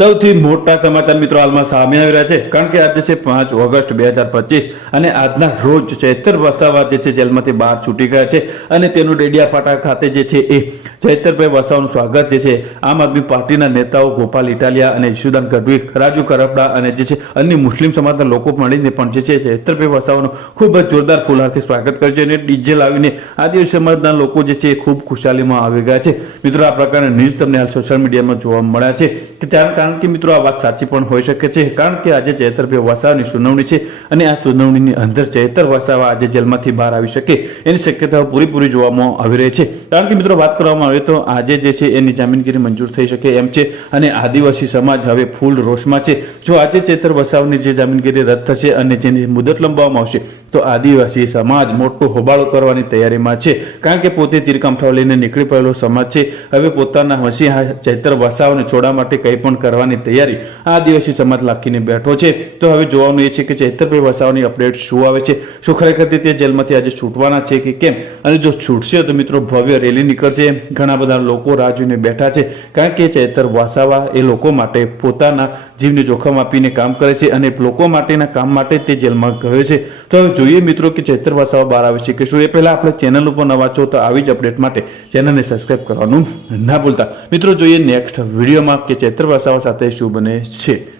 સૌથી મોટા સમાચાર મિત્રો હાલમાં સામે આવી રહ્યા છે. કારણ કે આજે છે પાંચ ઓગસ્ટ બે હજાર પચીસ અને આજના રોજ ચૈતર વસાવા જે છે જેલમાંથી બહાર છૂટી ગયા છે અને તેનું ડેડિયાપાટા ખાતે જે છે એ ચૈતરભાઈ વસાવાનું સ્વાગત જે છે આમ આદમી પાર્ટીના નેતાઓ ગોપાલ ઇટાલિયા અને ઈશુદાન ગઢવી, રાજુ કરપડા અને જે છે અન્ય મુસ્લિમ સમાજના લોકો મળીને પણ જે છે ચૈતરભાઈ વસાવાનું ખૂબ જ જોરદાર ફૂલહારથી સ્વાગત કર્યું છે અને ડીજે લાવીને આદિવાસી સમાજના લોકો જે છે એ ખૂબ ખુશાલીમાં આવી ગયા છે. મિત્રો, આ પ્રકારના ન્યૂઝ તમને હાલ સોશિયલ મીડિયામાં જોવા મળ્યા છે. કે ત્યારે કારણ કે મિત્રો આ વાત સાચી પણ હોઈ શકે છે, કારણ કે આજે ચેતરભાઈ વસાવાની સુનાવણી છે અને આ સુનાવણીની અંદર ચેતર વસાવા આજે જેલમાંથી બહાર આવી શકે એની શક્યતાઓ પૂરેપૂરી જોવામાં આવી રહી છે. કારણ કે મિત્રો વાત કરવામાં આવે તો આજે જે છે એની જામીનગીરી મંજૂર થઈ શકે એમ છે અને આદિવાસી સમાજ હવે ફૂલ રોષમાં છે. જો આજે ચેતર વસાવની જે જામીનગીરી રદ થશે અને જેની મુદત લંબાવવામાં આવશે, તો આદિવાસી સમાજ મોટો હોબાળો કરવાની તૈયારીમાં છે. કારણ કે પોતે તીરકામઠાઓ લઈને નીકળી પડેલો સમાજ છે. હવે પોતાના હસી ચૈતર વસાવને છોડા માટે કંઈ પણ કરવાની તૈયારી આ દિવસે સમાજ લાખીને બેઠો છે. તો હવે જોવાનું એ છે કે ચૈતરભાઈ વસાવાની અપડેટ શું આવે છે? શું ખરેખર તે જેલમાંથી આજે છૂટવાના છે કે કેમ? અને જો છૂટશે તો મિત્રો ભવ્ય રેલી નીકળશે. ઘણા બધા લોકો રાહ જોઈને બેઠા છે. કારણ કે ચૈતર વસાવા એ લોકો માટે પોતાના જીવને જોખમ આપીને કામ કરે છે અને લોકો માટેના કામ માટે તે જેલમાં ગયો છે. તો હવે જોઈએ મિત્રો કે ચૈતર વસાવા બહાર આવે છે કે શું? એ પહેલા આપણે ચેનલ ઉપર નવા છો તો આવી જ અપડેટ માટે ચેનલને સબસ્ક્રાઈબ કરવાનું ના ભૂલતા. મિત્રો જોઈએ નેક્સ્ટ વિડીયોમાં કે ચૈતર વસાવા સાથે શું બને છે.